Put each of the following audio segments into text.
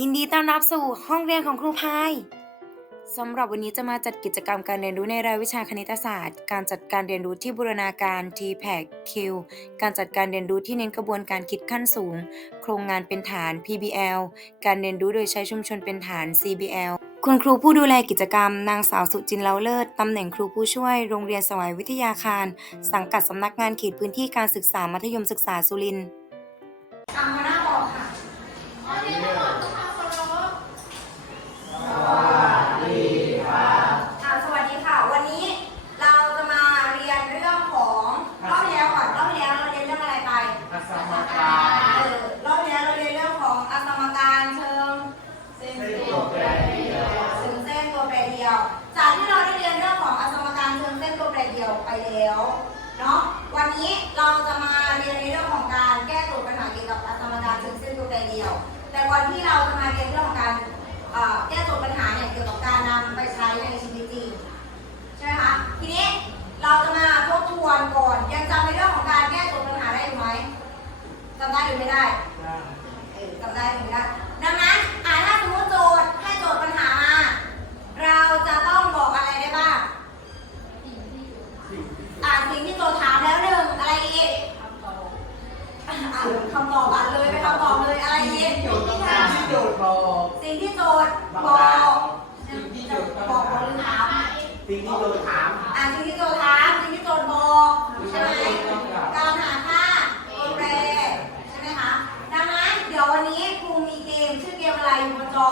ยินดีต้อนรับสู่ห้องเรียนของครูพายสำหรับวันนี้จะมาจัดกิจกรรมการเรียนรู้ในรายวิชาคณิตศาสตร์ การจัดการเรียนรู้ที่บูรณาการ t p a c Q การจัดการเรียนรู้ที่เน้นกระบวนการคิดขั้นสูง โครงงานเป็นฐาน PBL การเรียนรู้โดยใช้ชุมชนเป็นฐาน CBL คุณครูผู้ดูแลกิจกรรม นางสาวสุจินเลาเลิศ ตำแหน่งครูผู้ช่วย โรงเรียนสวายวิทยาคาร สังกัดสำนักงานเขตพื้นที่การศึกษามัธยมศึกษาสุรินทร์ วันนี้เราจะมาเรียนในเรื่องของการแก้โจทย์ปัญหาเกี่ยวกับอัตการเชิงเส้นตัวแปรเดียว แต่วันที่เราจะมาเรียนเรื่องของการแก้โจทย์ปัญหาเนี่ยเกี่ยวกับการนำไปใช้ในชีวิตจริงใช่ไหมคะทีนี้เราจะมาทบทวนก่อนยังจำในเรื่องของการแก้โจทย์ปัญหาได้อยู่ไหมจำได้หรือไม่ได้เออจำได้หรือไม่ได้ดังนั้นอ่าถ้าสมมติโจทย์ให้โจทย์ปัญหามา เราจะต้องบอกอะไรได้บ้างอ่านสิ่งที่โจทย์ถาม คำตอบอ่านเลยไปคำตอบเลยอะไรอีกสิ่งที่โจทย์บอกสิ่งที่โจทย์บอกสิ่งที่โจทย์บอกบอกถามสิ่งที่โจทย์ถามอ่าสิ่งที่โจทย์ถามสิ่งที่โจทย์บอกใช่ไหมการหาค่าตัวแปใช่ไหมคะดังนั้นเดี๋ยววันนี้ครูมีเกมชื่อเกมอะไรอยู่บนจอ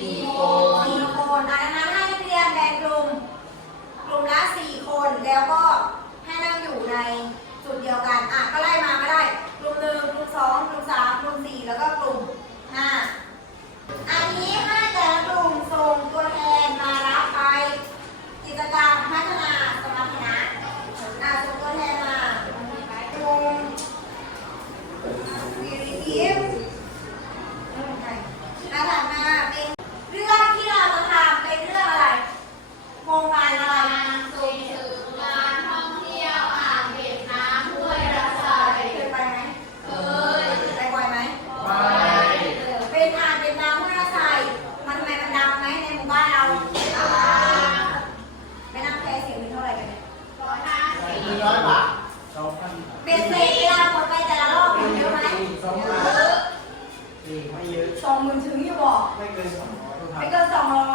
สี่โก เงินถึงอยู่บอกไม่เกินสองร้อยไม่เกินสองร้อย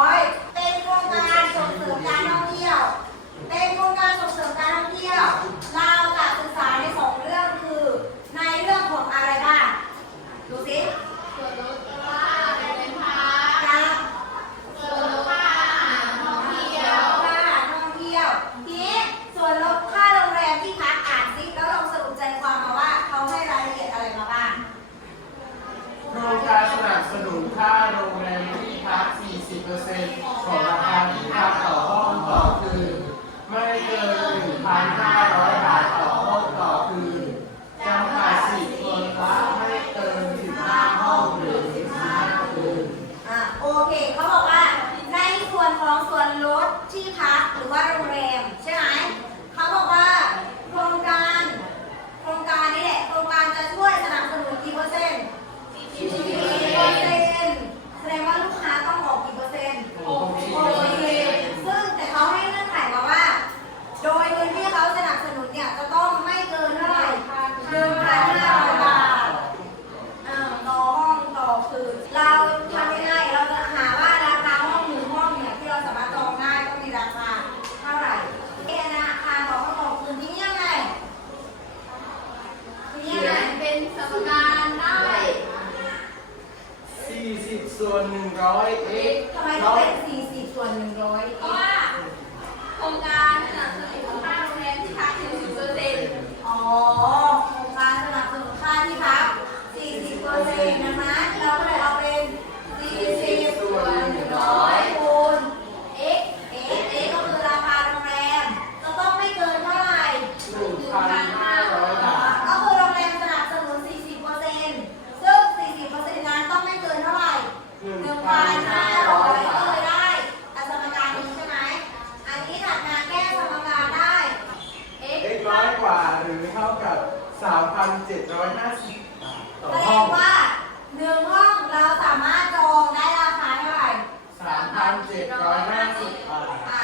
จ็ดร้อยห้าสิบบาท อ่า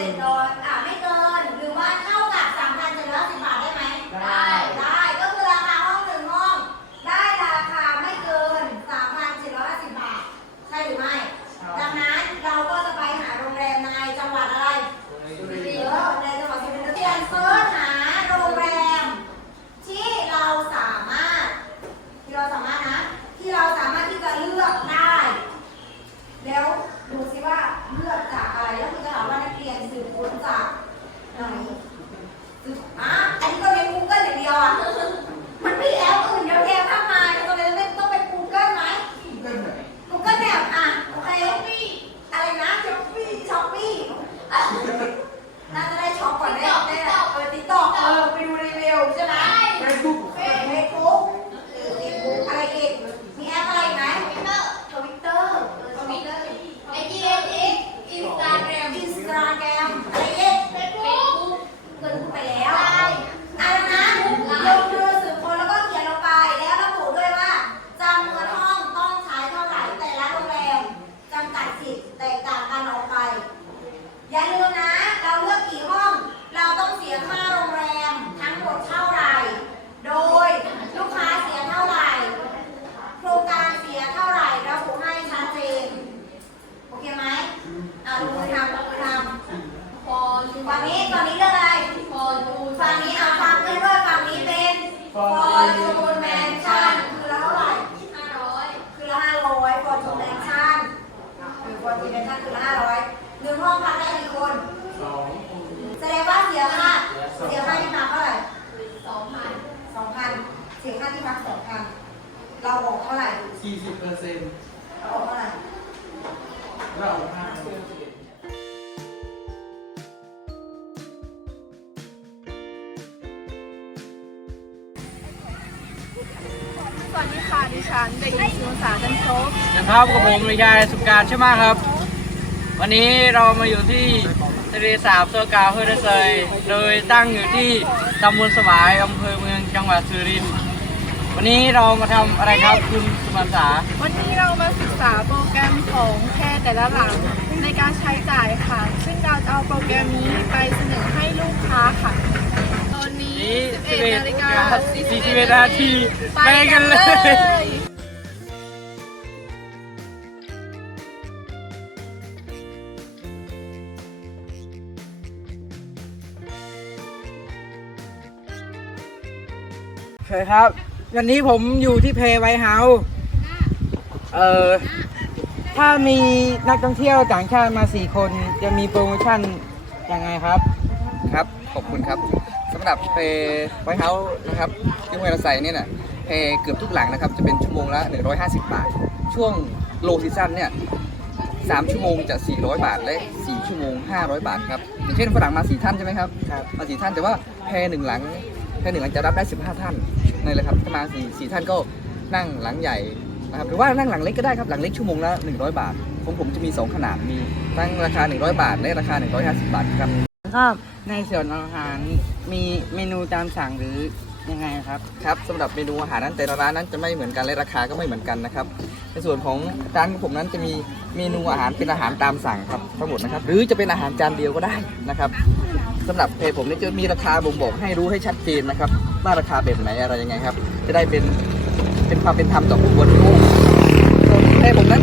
3,700อ่าไม่เกิน หรือว่าเท่ากับ 3,710บาทได้ไหม ได้ ได้ก็คือราคาห้องหนึ่งห้อง ได้ราคาไม่เกิน 3,750 บาท ใช่หรือไม่ ดังนั้นเราก็จะไปหาโรงแรมในจังหวัดอะไร สุรินท เอ ร์ อในจังหวัดสุรินทร์เรียนเฟิร์สหาโรงแรม ที่เราสามารถ ที่เราสามารถนะ ที่เราสามารถที่จะเลือกได้ แล้วดูสิว่าเลือกจากอะไร แล้วคุณจะถามว่านักเรียนสืบค้นจากไหนสืบอะอันนี้ก็เรียน Google อย่างเดียวอะ มันมีแอปอื่นเยอะแยะมากมายเราเลยไม่ต้องไป Google ไหม เกินไหน Google แบบอะ โอเคอะไรนะช้อปปี้ช้อปปี้น่าจะได้ช็อปก่อนได้ได้เออติ๊กต็อกเออไปดูรีวิวใช่ไหม เฟซบุ๊ก เฟซบุ๊กเฟซบุ๊กอะไรอีก มีแอปอะไรอีกไหม Twitter ทวิตเตอร์ทวิตเตอร์ IG X Instagram อินสตาแกรมอะไรอีก Facebook เกินไปแล้วอันนั้นลงมือสืบคนแล้วก็เขียนลงไป แล้วระบุด้วยว่าจำนวนห้องต้องใช้เท่าไหร่แต่ละโรงแรมจำกัดสิทธิ์แตกต่างกันออกไป อย่าลืมนะ เราเลือกกี่ห้อง เราต้องเสียค่าโรงแรมทั้งหมดเท่าไหร่ โดยลูกค้าเสียเท่าไหร่ โครงการเสียเท่าไหร่ระบุให้ชัดเจน โอเคไหมอ่าลงมือทำลงมือทำ พอดู ฝั่งนี้ฝั่งนี้เลือกอะไร พอดู ฝั่งนี้เอาฟังเพื่อนด้วยฝั่งนี้เป็นฟอร์จูนแมนชั่นคือละเท่าไหร่ 500 คือละห้าร้อยฟอร์จูนแมนชั่นคือฟอร์จูนแมนชั่นคือละห้าร้อยหนึ่งห้องพักได้กี่คน สองคน แสดงว่าเสียค่าเสียค่าที่พักเท่าไหร่ 2,000 สองพันเสียค่าที่ พักสองพันเราออกเท่าไหร่สี่สิบเปอร์เซ็นต์เราออกเท่าไหร่เราห้าสวัสดีค่ะดิฉันเด็กหญิงสุนสาจันโชคนะครับกับผมวิยายสุการใช่ไหมครับ วันนี้เรามาอยู่ที่ทะเลสาบโซกาเฮอร์เซยโดยตั้งอยู่ที่ตำบลสมายอำเภอเมืองจังหวัดสุรินทร์ วันนี้เรามาทำอะไรครับคุณสุมันษาวันนี้เรามาศึกษาโปรแกรมของแพรแต่ละหลังในการใช้จ่ายค่ะ ซึ่งเราจะเอาโปรแกรมนี้ไปเสนอให้ลูกค้าค่ะ ตอนนี้นี้11นาฬิกา41นาทีไปกันเลยโอเคครับ วันนี้ผมอยู่ที่เพย์ไวท์เฮาส์เอ่อ ถ้ามีนักท่องเที่ยวต่างชาติมาสี่คนจะมีโปรโมชั่นยังไงครับ ครับ ขอบคุณครับสำหรับเพย์ไวท์เฮาส์นะครับที่เมืองเราใส่เนี่ยนะเพย์เกือบทุกหลังนะครับ จะเป็นชั่วโมงละ 150 บาท ช่วงโลซีซั่นเนี่ย3ชั่วโมงจะ 400 บาท และ4ชั่วโมง 500 บาทครับอย่างเช่นฝรั่งมา4ท่านใช่ไหมครับ ครับ มา4ท่านแต่ว่าเพย์หนึ่งหลังเพย์หนึ่งหลังจะรับได้ 15 ท่าน นั่นเลยครับถ้ามา4 4ท่านก็นั่งหลังใหญ่นะครับหรือว่านั่งหลังเล็กก็ได้ครับหลังเล็กชั่วโมงละ100 บาทของผมจะมี 2 ขนาดมีทั้งราคา 100 บาท และราคา 150 บาทครับครับในส่วนอาหารมีเมนูตามสั่งหรือยังไงครับครับสำหรับเมนูอาหารนั้นแต่ละร้านนั้นจะไม่เหมือนกันและราคาก็ไม่เหมือนกันนะครับในส่วนของร้านของผมนั้นจะมีเมนูอาหารเป็นอาหารตามสั่งครับทั้งหมดนะครับหรือจะเป็นอาหารจานเดียวก็ได้นะครับสำหรับเพจผมนี่จะมีราคาบ่งบอกให้รู้ให้ชัดเจนนะครับ ว่าราคาแบบไหมอะไรยังไงครับ จะได้เป็นเป็นความเป็นธรรมต่อผู้บริโภคแต่ผมนั้น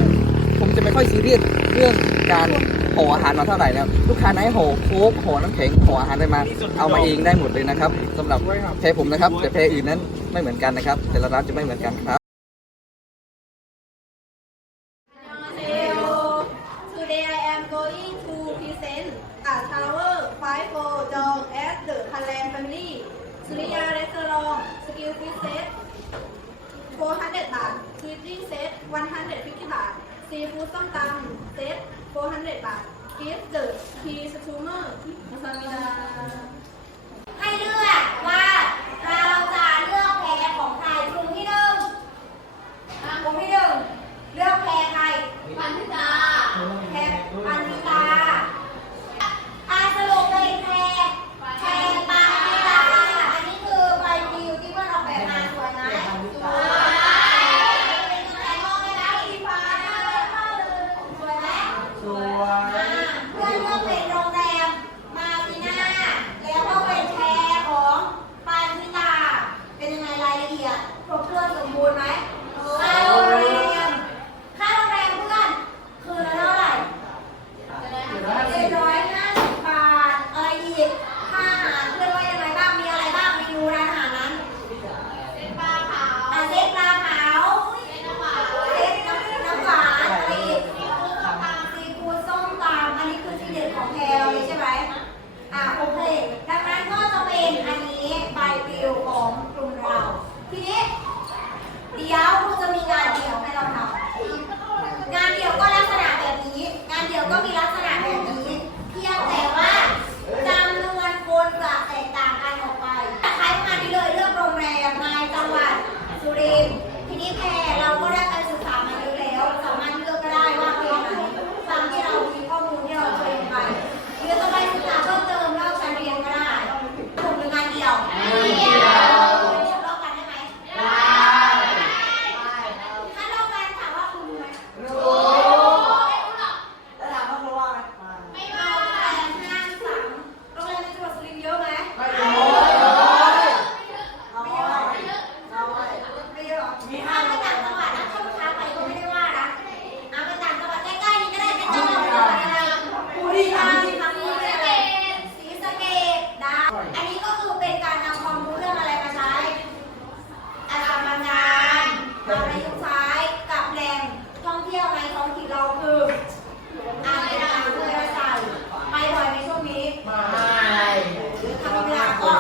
ผมจะไม่ค่อยซีเรียสเรื่องการห่ออาหารมาเท่าไหร่นะครัลูกค้าไหนห่อโค้กห่อน้ำแข็งห่ออาหารได้มา เอามาเองได้หมดเลยนะครับสำหรับเพรผมนะครับ แต่เพรอื่นนั้นไม่เหมือนกันนะครับ แต่ละร้านจะไม่เหมือนกันครับสุริยา กิลฟิเซต400บาทคลิปปิ้งเซต100พิฟตี้บาท ซีฟู้ดส้มตำเซต400บาทกิฟต์เดอร์คีสตูเมอร์ให้เลือกว่า เอียดครบถ้วนสมบูรณ์ไหมค่าโรงแรมค่าโรงแรมเพื่อนคืนละเท่าไหร่เจ็ดร้อยห้าสิบบาทอะไรอีกค่าอาหารเพื่อนว่ายังไงบ้าง มีอะไรบ้างเมนูร้านอาหารนั้นเป็นปลาขาวอะเซ็ตปลาเผาเป็นน้ำหวานเซ็ตน้ำน้ำหวานอะไรอีกซีฟู้ดส้มตำอันนี้คือทีเด็ดของแพรเราเลยใช่ไหมอะโอเคดังนั้นก็จะเป็นอันนี้ใบปลิวของกลุ่มเรา ทีนี้เดี๋ยวครูจะมีงานเดี่ยวให้เราทำงานเดี่ยวก็ลักษณะแบบนี้ งานเดี่ยวก็มีลักษณะแบบนี้ เพียงแต่ว่าจำนวนคนจะแตกต่างกันออกไปคล้ายงานนี้เลยเลือกโรงแรมในจังหวัดสุรินทร์ทีนี้แพรเราก็ได้ไปศึกษามาเยอะแล้ว สามารถเลือกก็ได้ว่าเพลไหนตามที่เรามีข้อมูลที่เราเจอไปหรือจะไปศึกษาเพิ่มเติมนอกชั้นเรียนก็ได้กลุ่มหรืองานงานเดี่ยวเดี่ยวรอบกันได้ไหม ถ้าเราการถามว่าคุณรู้ไหมรู้แล้วถามว่ารู้ว่าไหมไม่รู้โรงแรมห้างสามโรงแรมในจังหวัดสุรินทร์เยอะไหม ไม่รู้ ไม่เยอะไม่เยอะไม่เยอะมีห้างไปต่างจังหวัดนะถ้าลูกค้าไปก็ไม่ได้ว่านะเอาไปต่างจังหวัดใกล้ๆนี่ก็ได้ใกล้ๆจังหวัดอะไรบุรีรัมย์ศรีสะเกษศรีสะเกษได้อันนี้ก็คือเป็นการนำความรู้เรื่องอะไรมาใช้ อาการบางงานมาประยุกต์ใช้กับแหล่งท่องเที่ยวในท้องถิ่นเราคืออ่างเก็บน้ำห้วยระไสไปบ่อยในช่วงนี้ ไม่ ทำเวลาก็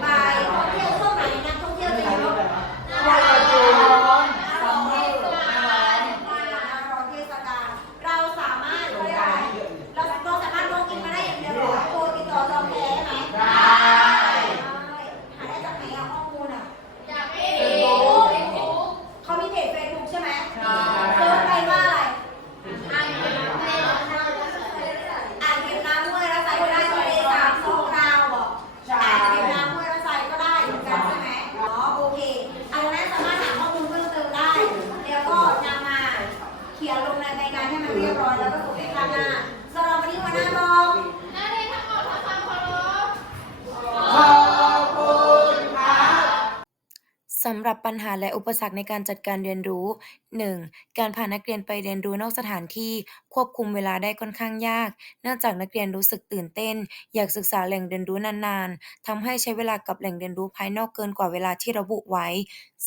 ไปท่องเที่ยวช่วงไหนนักท่องเที่ยวจะเยอะ ไม่ประจุ หน้าร้อนหน้าร้อนเทศกาลเราสามารถเขาเรียกอะไรเราเราสามารถลงอินมาได้อย่างเดียวเหรอโทรติดต่อจองแพรได้ไหม ได้ หาได้จากไหนอะข้อมูลอะ อยากเป็น เฟซ โอ้ บุ๊ก ยโอ้ เขามีเพจเฟซบุ๊กใช่ไหม ใช่ เซิร์ชไปว่าอะไร อ่านเป็นแม่ อ่านเก็บน้ำห้วยระไสก็ได้ทะเลสาบสองดาวบอก ใช่ อ่านเก็บน้ำห้วยระไสก็ได้เหมือนกันใช่ไหมอ๋อโอเคอันนั้นสามารถหาข้อมูลเพิ่มเติมได้ แล้วก็นำมาเขียนลงในรายงานให้ มันเสำหรับปัญหาและอุปสรรคในการจัดการเรียนรู้ 1. การพานักเรียนไปเรียนรู้นอกสถานที่ ควบคุมเวลาได้ค่อนข้างยาก เนื่องจากนักเรียนรู้สึกตื่นเต้น อยากศึกษาแหล่งเรียนรู้นานๆทำให้ใช้เวลากับแหล่งเรียนรู้ภายนอกเกินกว่าเวลาที่ระบุไว้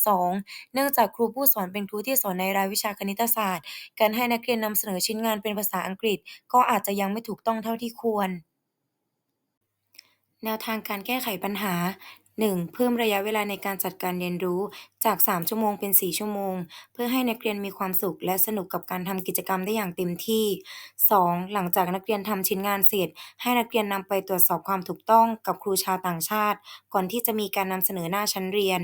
2. เนื่องจากครูผู้สอนเป็นครูที่สอนในรายวิชาคณิตศาสตร์ การให้นักเรียนนำเสนอชิ้นงานเป็นภาษาอังกฤษ ก็อาจจะยังไม่ถูกต้องเท่าที่ควรแนวทางการแก้ไขปัญหา 1. เพิ่มระยะเวลาในการจัดการเรียนรู้จาก 3 ชั่วโมงเป็น 4 ชั่วโมง เพื่อให้นักเรียนมีความสุข และสนุกกับการทำกิจกรรมได้อย่างเต็มที่ 2. หลังจากนักเรียนทำชิ้นงานเสร็จ ให้นักเรียนนำไปตรวจสอบความถูกต้องกับครูชาวต่างชาติ ก่อนที่จะมีการนำเสนอหน้าชั้นเรียน